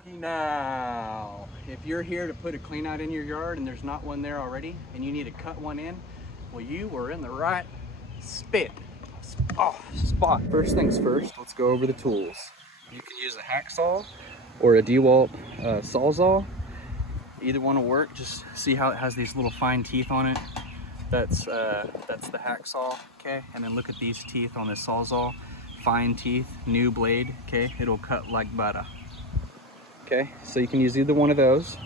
Okie now. If you're here to put a clean out in your yard and there's not one there already and you need to cut one in, well, you were in the right spot. First things first, let's go over the tools. You can use a hacksaw or a DeWalt Sawzall. Either one will work. Just see how it has these little fine teeth on it. That's the hacksaw, okay? And then look at these teeth on this Sawzall. Fine teeth, new blade, okay? It'll cut like butter. Okay, so you can use either one of those.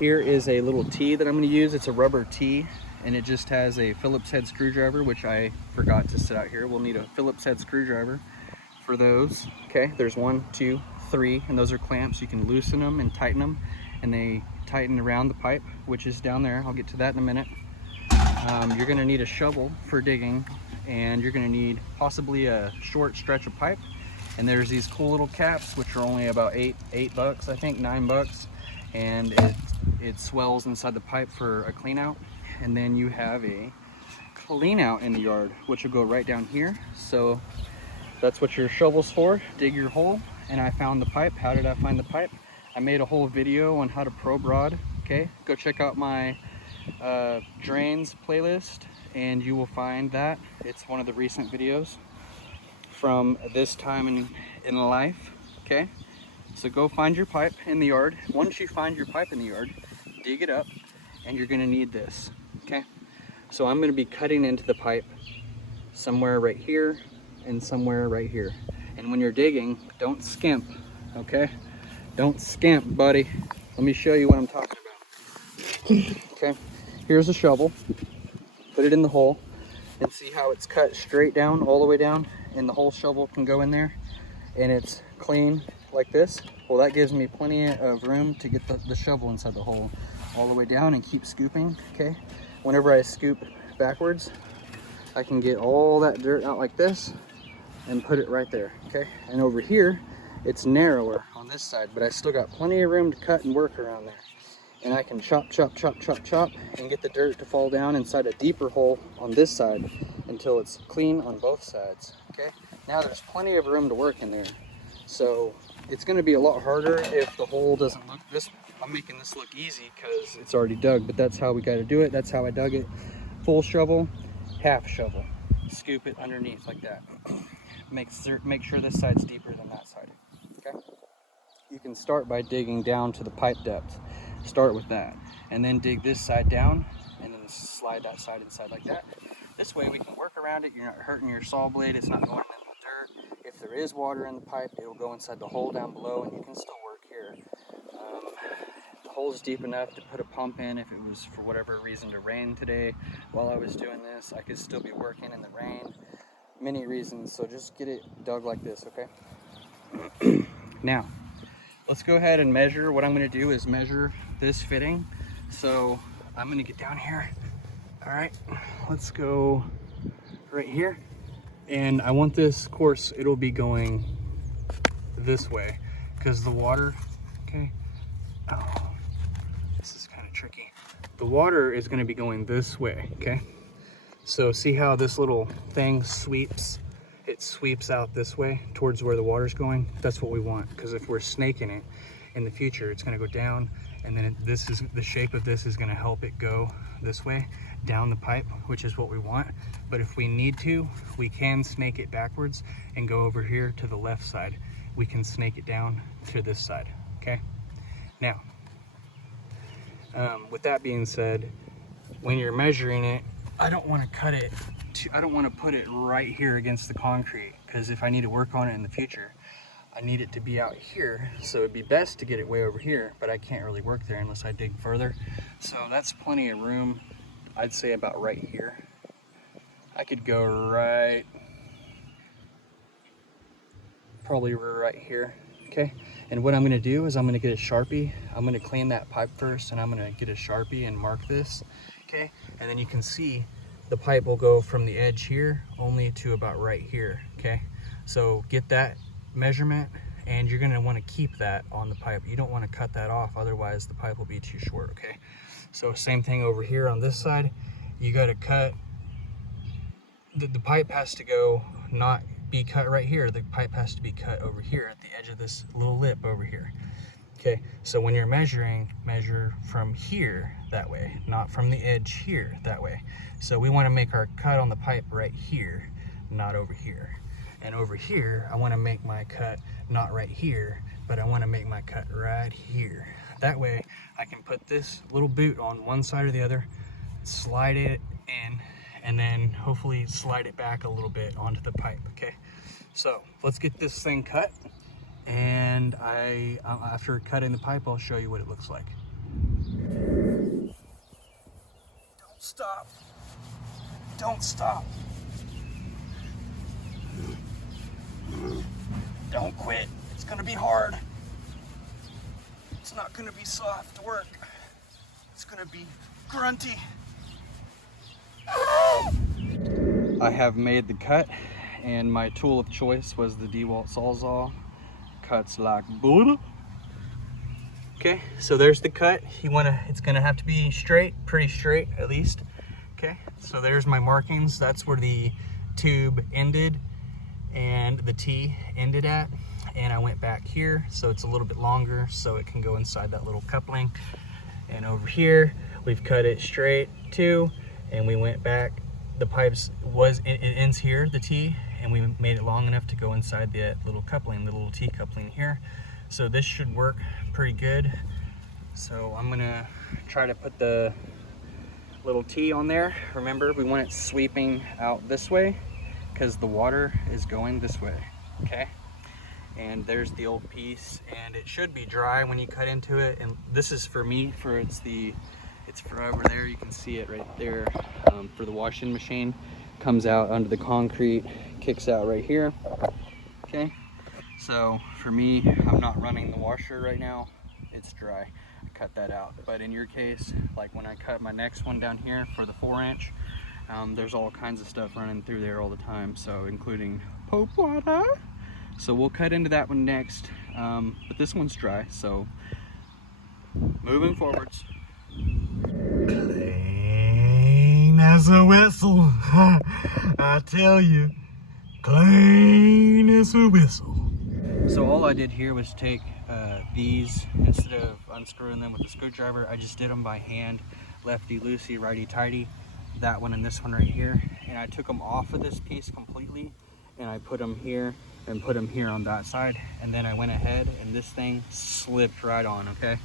Here is a little T that I'm going to use. It's a rubber T, and it just has a Phillips head screwdriver, which I forgot to set out here. We'll need a Phillips head screwdriver for those. Okay, there's 1, 2, 3, and those are clamps. You can loosen them and tighten them, and they tighten around the pipe, which is down there. I'll get to that in a minute. You're going to need a shovel for digging, and you're going to need possibly a short stretch of pipe. And there's these cool little caps, which are only about $8 I think, $9, and it swells inside the pipe for a clean out. And then you have a clean out in the yard, which will go right down here. So that's what your shovel's for. Dig your hole. And I found the pipe. How did I find the pipe? I made a whole video on how to probe rod. Okay, go check out my drains playlist and you will find that. It's one of the recent videos from this time in life. Okay, so go find your pipe in the yard. Once you find your pipe in the yard, dig it up, and you're going to need this. Okay, so I'm going to be cutting into the pipe somewhere right here and somewhere right here. And when you're digging, don't skimp. Okay, don't skimp, buddy. Let me show you what I'm talking about. Okay, here's a shovel. Put it in the hole and see how it's cut straight down, all the way down, and the whole shovel can go in there and it's clean like this. Well, that gives me plenty of room to get the shovel inside the hole all the way down and keep scooping. Okay, whenever I scoop backwards, I can get all that dirt out like this and put it right there. Okay, and over here it's narrower on this side, but I still got plenty of room to cut and work around there. And I can chop and get the dirt to fall down inside a deeper hole on this side until it's clean on both sides. Okay, now there's plenty of room to work in there. So it's going to be a lot harder if the hole doesn't look this. I'm making this look easy because it's already dug, but that's how we got to do it. That's how I dug it. Full shovel, half shovel, scoop it underneath like that. Make sure this side's deeper than that side. Okay, you can start by digging down to the pipe depth. Start with that, and then dig this side down, and then slide that side inside like that. This way we can work around it. You're not hurting your saw blade. It's not going in the dirt. If there is water in the pipe, it will go inside the hole down below, and you can still work here. The hole's deep enough to put a pump in if it was for whatever reason to rain today. While I was doing this, I could still be working in the rain. Many reasons, so just get it dug like this, okay? Now, let's go ahead and measure. What I'm going to do is measure this fitting. So I'm going to get down here. All right, let's go right here. And I want this, of course, it'll be going this way because the water, okay. Oh, this is kind of tricky. The water is going to be going this way, okay? So see how this little thing sweeps? It sweeps out this way towards where the water's going. That's what we want, because if we're snaking it in the future, it's going to go down, and then this is the shape of this is going to help it go this way down the pipe, which is what we want. But if we need to, we can snake it backwards and go over here to the left side. We can snake it down to this side. Okay, now with that being said, when you're measuring it, I don't want to cut it I don't want to put it right here against the concrete, because if I need to work on it in the future, I need it to be out here. So it'd be best to get it way over here, but I can't really work there unless I dig further. So that's plenty of room. I'd say about right here. I could go right, probably right here. Okay, and what I'm going to do is I'm going to get a Sharpie. I'm going to clean that pipe first, and I'm going to get a Sharpie and mark this. Okay, and then you can see the pipe will go from the edge here only to about right here. Okay, so get that measurement, and you're going to want to keep that on the pipe. You don't want to cut that off, otherwise the pipe will be too short. Okay, so same thing over here on this side. You got to cut the pipe has to go not be cut right here. The pipe has to be cut over here at the edge of this little lip over here. Okay, so when you're measuring, measure from here that way, not from the edge here that way. So we want to make our cut on the pipe right here, not over here. And over here, I want to make my cut not right here, but I want to make my cut right here. That way I can put this little boot on one side or the other, slide it in, and then hopefully slide it back a little bit onto the pipe. Okay, so let's get this thing cut, and after cutting the pipe, I'll show you what it looks like. Don't stop. Don't stop. Don't quit. It's gonna be hard. It's not gonna be soft work. It's gonna be grunty. I have made the cut, and my tool of choice was the DeWalt Sawzall. Cuts like butter. Okay, so there's the cut. It's gonna have to be straight, pretty straight at least. Okay, so there's my markings. That's where the tube ended and the T ended at. And I went back here, so it's a little bit longer, so it can go inside that little coupling. And over here, we've cut it straight too, and we went back. The pipes it ends here, the T, and we made it long enough to go inside the little coupling, the little T coupling here. So this should work pretty good. So I'm gonna try to put the little T on there. Remember, we want it sweeping out this way because the water is going this way, okay? And there's the old piece, and it should be dry when you cut into it. And this is for me, it's for over there. You can see it right there. For the washing machine, comes out under the concrete, kicks out right here. Okay, so for me, I'm not running the washer right now. It's dry. I cut that out. But in your case, like when I cut my next one down here for the 4-inch, there's all kinds of stuff running through there all the time, so including pope water. So we'll cut into that one next, but this one's dry, so moving forwards. Clean as a whistle, I tell you, clean as a whistle. So all I did here was take these, instead of unscrewing them with a screwdriver, I just did them by hand, lefty-loosey, righty-tighty, that one and this one right here, and I took them off of this piece completely, and I put them here and put them here on that side, and then I went ahead and this thing slipped right on, okay?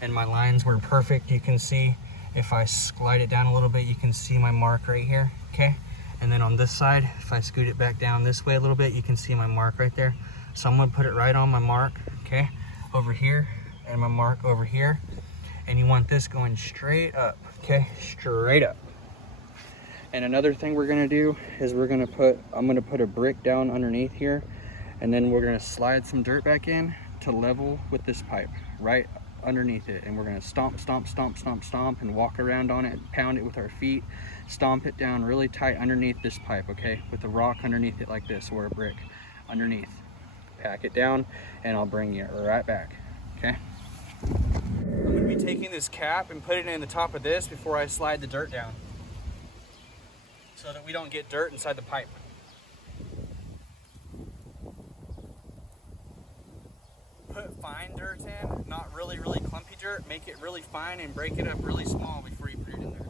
And my lines were perfect. You can see if I slide it down a little bit, you can see my mark right here, okay? And then on this side, if I scoot it back down this way a little bit, you can see my mark right there. So I'm gonna put it right on my mark, okay? Over here, and my mark over here. And you want this going straight up, okay? Straight up. And another thing we're gonna do is I'm gonna put a brick down underneath here, and then we're gonna slide some dirt back in to level with this pipe, right underneath it. And we're gonna stomp, stomp, stomp, stomp, stomp, and walk around on it, pound it with our feet, stomp it down really tight underneath this pipe, okay? With a rock underneath it like this, or a brick underneath. Pack it down, and I'll bring you right back, okay? I'm gonna be taking this cap and putting it in the top of this before I slide the dirt down, so that we don't get dirt inside the pipe. Put fine dirt in, not really clumpy dirt. Make it really fine and break it up really small before you put it in there.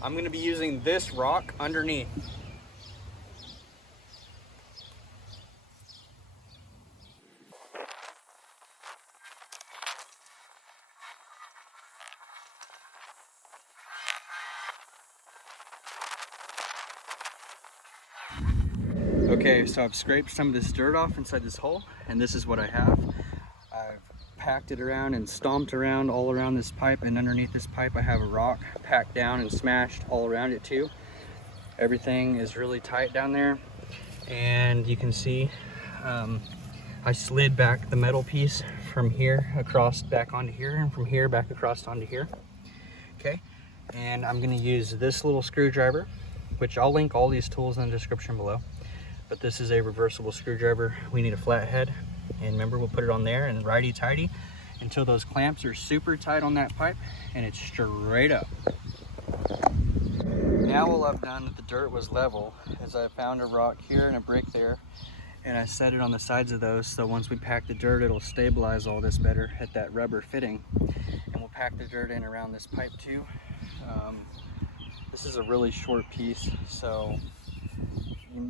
I'm going to be using this rock underneath. Okay, so I've scraped some of this dirt off inside this hole, and this is what I have. I've packed it around and stomped around all around this pipe, and underneath this pipe I have a rock packed down and smashed all around it too. Everything is really tight down there, and you can see I slid back the metal piece from here across back onto here, and from here back across onto here. Okay, and I'm going to use this little screwdriver, which I'll link all these tools in the description below. But this is a reversible screwdriver. We need a flathead, And remember, we'll put it on there and righty-tighty until those clamps are super tight on that pipe and it's straight up. Now all I've done that the dirt was level is I found a rock here and a brick there, and I set it on the sides of those, so once we pack the dirt, it'll stabilize all this better at that rubber fitting. And we'll pack the dirt in around this pipe too. This is a really short piece, so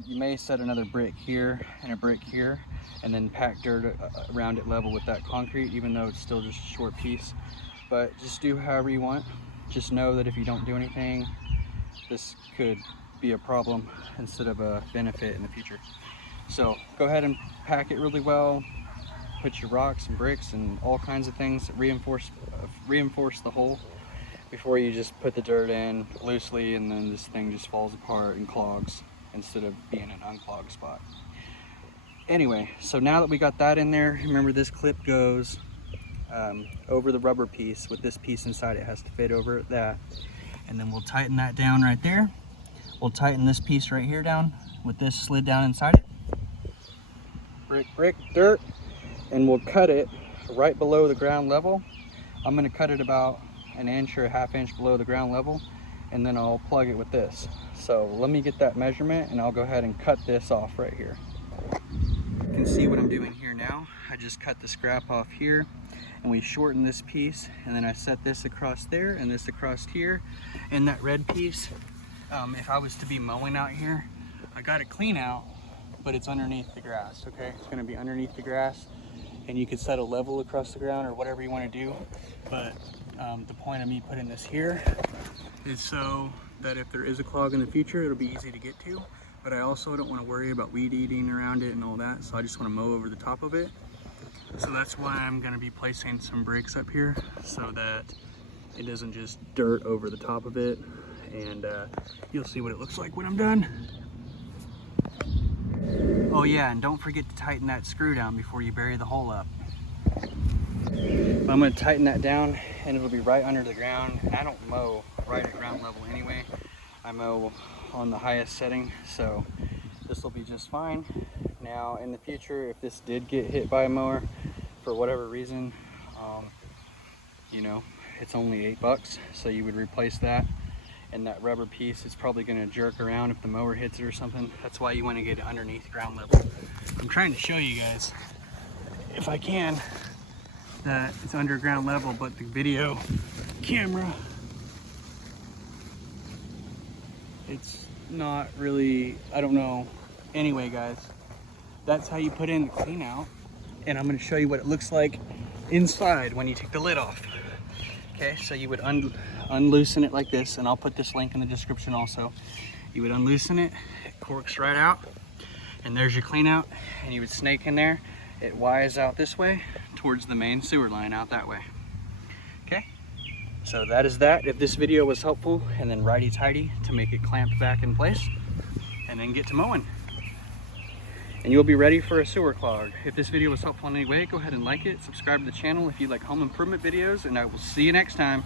you may set another brick here and a brick here, and then pack dirt around it level with that concrete, even though it's still just a short piece. But just do however you want. Just know that if you don't do anything, this could be a problem instead of a benefit in the future. So go ahead and pack it really well. Put your rocks and bricks and all kinds of things that reinforce the hole before you just put the dirt in loosely, and then this thing just falls apart and clogs instead of being an unclogged spot. Anyway, so now that we got that in there, remember this clip goes over the rubber piece. With this piece inside, it has to fit over that. And then we'll tighten that down right there. We'll tighten this piece right here down with this slid down inside it. Brick, brick, dirt. And we'll cut it right below the ground level. I'm gonna cut it about an inch or a half inch below the ground level, and then I'll plug it with this. So let me get that measurement and I'll go ahead and cut this off right here. You can see what I'm doing here now. I just cut the scrap off here, and we shorten this piece, and then I set this across there and this across here. And that red piece, if I was to be mowing out here, I got it clean out, but it's underneath the grass, okay? It's gonna be underneath the grass, and you could set a level across the ground or whatever you wanna do. But the point of me putting this here is so that if there is a clog in the future, it'll be easy to get to. But I also don't wanna worry about weed eating around it and all that, so I just wanna mow over the top of it. So that's why I'm gonna be placing some bricks up here so that it doesn't just dirt over the top of it. And you'll see what it looks like when I'm done. Oh yeah, and don't forget to tighten that screw down before you bury the hole up. I'm gonna tighten that down and it'll be right under the ground. I don't mow right at ground level anyway. I mow on the highest setting, so this will be just fine. Now in the future, if this did get hit by a mower for whatever reason, you know, it's only $8, so you would replace that. And that rubber piece is probably gonna jerk around if the mower hits it or something. That's why you wanna get it underneath ground level. I'm trying to show you guys, if I can, that it's underground level, but the video camera, it's not really, I don't know. Anyway guys, that's how you put in the clean out, and I'm going to show you what it looks like inside when you take the lid off. Okay, so you would unloosen it like this, and I'll put this link in the description also. You would unloosen it, it corks right out, and there's your clean out, and you would snake in there. It wires out this way towards the main sewer line out that way. Okay, so that is that. If this video was helpful, and then righty-tighty to make it clamp back in place, and then get to mowing. And you'll be ready for a sewer clog. If this video was helpful in any way, go ahead and like it, subscribe to the channel if you like home improvement videos, and I will see you next time.